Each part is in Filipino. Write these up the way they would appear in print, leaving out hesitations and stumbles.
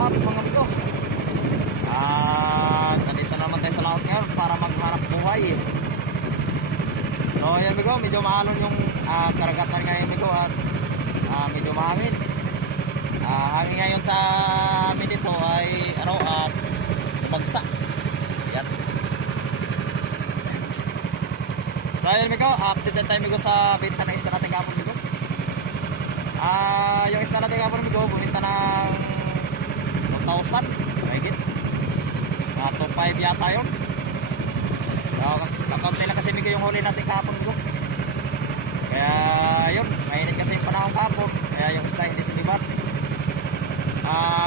lahat mga amigo. Nandito naman tayo sa laot ngayon para maghanap buhay. So ayan amigo, medyo maalon yung karagatan ngayon amigo at medyo mahangin. Hangin ngayon sa amin dito ay bagsak. Yan. So ayan amigo, update na tayo amigo sa benta ng isda natin kapon amigo. Yung isda natin kapon amigo, buminta ng 1,000 mahigit. 2,500 yata yun. Kakunti lang kasi amigo yung huli natin kapon amigo. Kaya yun, mainit kasi yung panahon kapon, kaya yung isda hindi sumibat.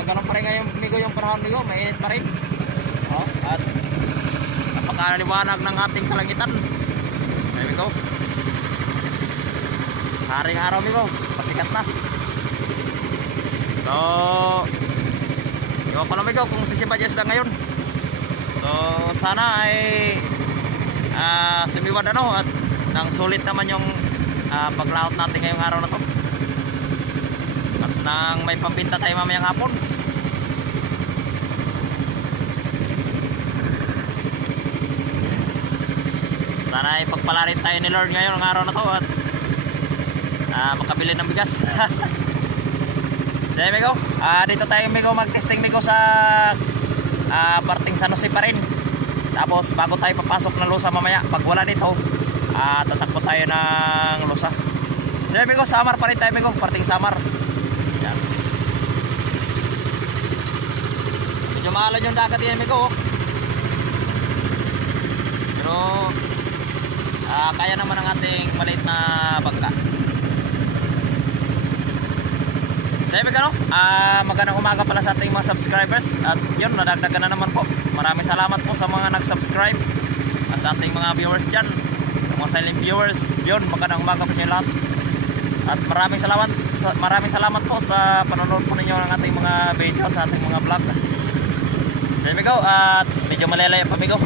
Ganun pa rin ngayon amigo yung panahon amigo, mainit pa rin. At napakaliwanag ng ating kalangitan. Amigo, haring araw amigo, pasikat na. So iwan ko lang amigo kung sisipa dyan isda ngayon. So sana ay sumiwad at nang sulit naman yung paglaot natin ngayong araw na to. At nang may pambinta tayo mamayang hapon. Sana ay pagpalarin tayo ni Lord ngayon ang araw na to at makabili ng bigas. So amigo, dito tayo amigo mag-testing amigo sa parting San Jose pa rin. Tapos bago tayo papasok ng Lusa mamaya, pag wala dito tatakbo tayo ng Lusa. So amigo, Samar pa rin tayo amigo, parting Samar. Yan. Medyo mahalon yung dagat yan amigo. Pero kaya naman ang ating maliit na bangka. So amigo, magandang umaga pala sa ating mga subscribers. At yun, nadagdagan na naman po. Maraming salamat po sa mga nag-subscribe, sa ating mga viewers dyan, mga silent viewers. Yun, magandang umaga po sa inyo lahat. At maraming salamat po sa panonood po ninyo ng ating mga video, sa ating mga vlog. So amigo, at medyo malalaya pa amigo.